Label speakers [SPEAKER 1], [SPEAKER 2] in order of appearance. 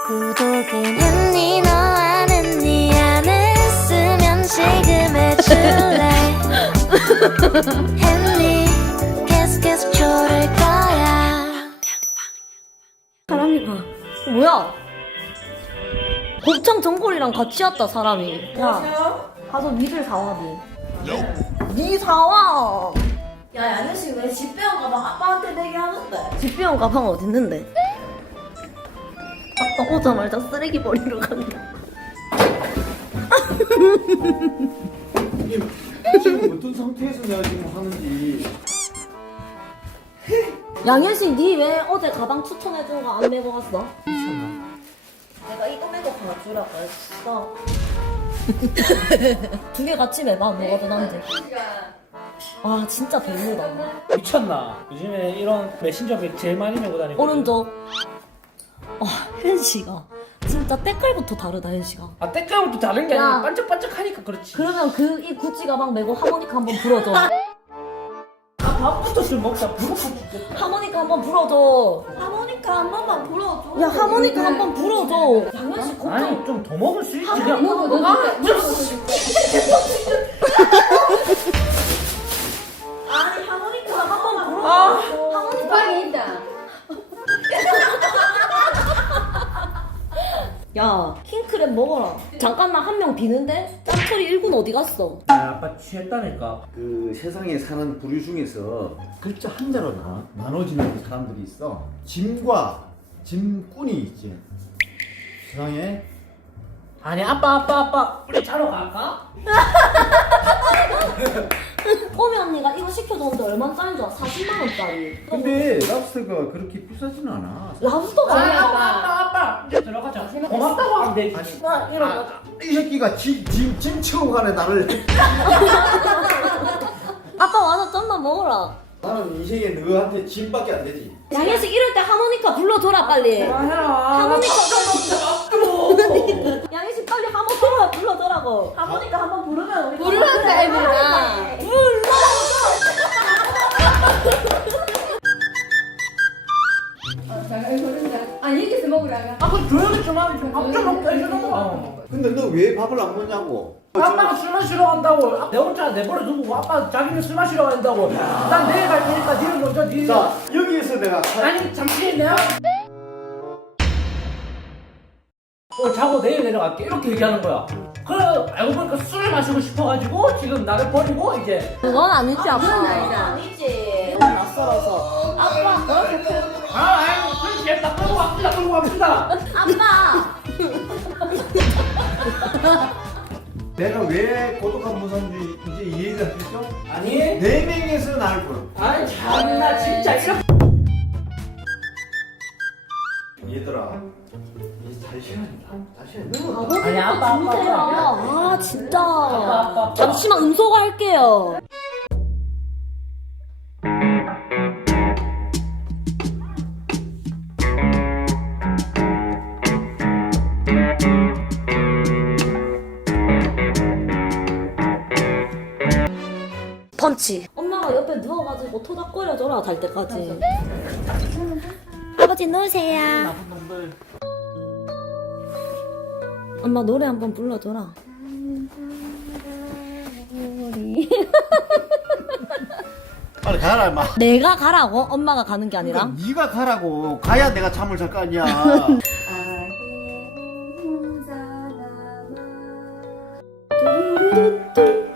[SPEAKER 1] 구독은 했니 너 안 했니 안 했으면 지금 해줄래 했니 계속 조를 거야.
[SPEAKER 2] 사람이 봐. 뭐야? 곱창 전골이랑 같이 왔다 사람이. 야, 가서 니들 사와 니 사와.
[SPEAKER 3] 야, 양현씨 왜 집배원 가방 아빠한테 내게 하는데?
[SPEAKER 2] 집비용 가방 어딨는데? 아빠 오자마자 쓰레기 버리러 간다.
[SPEAKER 4] 지금 어떤 상태에서 내가 지금 하는지.
[SPEAKER 2] 양현씨 니 왜 어제 가방 추천해준 거 안 메고 갔어? 내가 이거 메고 가주라고 했어. 두 개 같이 매봐 뭐가든 한지. 와 진짜 별로다.
[SPEAKER 5] 미쳤나? 요즘에 이런 메신저백 제일 많이 메고 다니고.
[SPEAKER 2] 오른쪽. 혜은씨가 진짜 때깔부터 다르다 혜은씨가.
[SPEAKER 5] 아 때깔부터 다른 게
[SPEAKER 2] 야.
[SPEAKER 5] 아니라 반짝반짝하니까 그렇지.
[SPEAKER 2] 그러면 그 이 구찌 가방 메고 하모니카 한번 불어줘.
[SPEAKER 5] 아 밥부터 술 먹자. 배고파 죽겠다.
[SPEAKER 2] 하모니카 한번 불어줘.
[SPEAKER 3] 하모니카 한 번만 불어줘.
[SPEAKER 2] 야 하모니카 한번 불어줘. 양현씨 곱창.
[SPEAKER 5] 아니 좀 더 먹을 수 있지.
[SPEAKER 3] 아니, 하모니카 한 번만 불어줘.
[SPEAKER 2] 하모니카 있다. 야 킹크랩 먹어라. 잠깐만 한 명 비는데? 짬처리 1군 어디 갔어?
[SPEAKER 5] 아, 아빠 취했다니까.
[SPEAKER 4] 그 세상에 사는 부류 중에서 글자 한자로 나눠지는 사람들이 있어. 짐과 짐꾼이 있지. 세상에
[SPEAKER 5] 아니 아빠 우리 자러 갈까?
[SPEAKER 2] 꼬미 언니가 이거 시켜줬는데 얼마짜리인 줄 알아? 40만 원짜리.
[SPEAKER 4] 근데 랍스터가 그렇게 비싸진 않아.
[SPEAKER 2] 랍스터가
[SPEAKER 5] 아니
[SPEAKER 2] 아니야.
[SPEAKER 5] 아빠 이제 들어가자. 고맙다고 하면 되지. 나 이러고.
[SPEAKER 4] 이 새끼가 짐 치고 가네 나를.
[SPEAKER 2] 아빠 와서 좀만 먹어라.
[SPEAKER 4] 나는 인생에 너한테 짐밖에 안 되지.
[SPEAKER 2] 양현씨 이럴 때 하모니카 불러줘라 빨리. 하모니카 양현씨 빨리 하모니카 불러줘라고.
[SPEAKER 3] 하모니카 한 번 부르면 우리
[SPEAKER 2] 부르는데 애들아.
[SPEAKER 3] 아니, 이렇게 먹으라고.
[SPEAKER 5] 아 그럼 조용히 좀 하면 좀밥좀 먹자 이러는 거.
[SPEAKER 4] 근데 너 왜 밥을 안 먹냐고.
[SPEAKER 5] 아빠가 술 마시러 간다고. 내 혼자 내버려 두고 아빠 자기는 술 마시러 간다고. 난 내일 갈 테니까 니는 먼저 니.
[SPEAKER 4] 자 여기에서 내가
[SPEAKER 5] 아니 잠시 내가 자고 내일 내려갈게 이렇게 얘기하는 거야. 그래 알고 보니까 술을 마시고 싶어가지고 지금 나를 버리고 이제.
[SPEAKER 2] 그건 아니지 아빠.
[SPEAKER 3] 아니지.
[SPEAKER 2] 낯설어서.
[SPEAKER 3] 아빠,
[SPEAKER 5] 아이 술 취했다 끌고 갑시다.
[SPEAKER 3] 아빠.
[SPEAKER 4] 내가 왜 고독한 무산주의 이제 이해가 됐죠?
[SPEAKER 5] 아니
[SPEAKER 4] 네 명에서 나를 부르.
[SPEAKER 5] 아이 참나 진짜 이렇게.
[SPEAKER 4] 얘들아 이제 잘 시간이다. 다시 해.
[SPEAKER 5] 아니 아빠
[SPEAKER 2] 아 진짜.
[SPEAKER 5] 아빠.
[SPEAKER 2] 잠시만 음소거할게요. 펀치. 엄마가 옆에 누워가지고 토닥거려줘라 잘 때까지. 아버지 누우세요. 엄마 노래 한번 불러줘라.
[SPEAKER 4] 빨리 가라 임마.
[SPEAKER 2] 내가 가라고? 엄마가 가는 게 아니라?
[SPEAKER 4] 그러니까 네가 가라고. 가야 내가 잠을 잘 거 아니야.
[SPEAKER 2] 뚜루루뚜.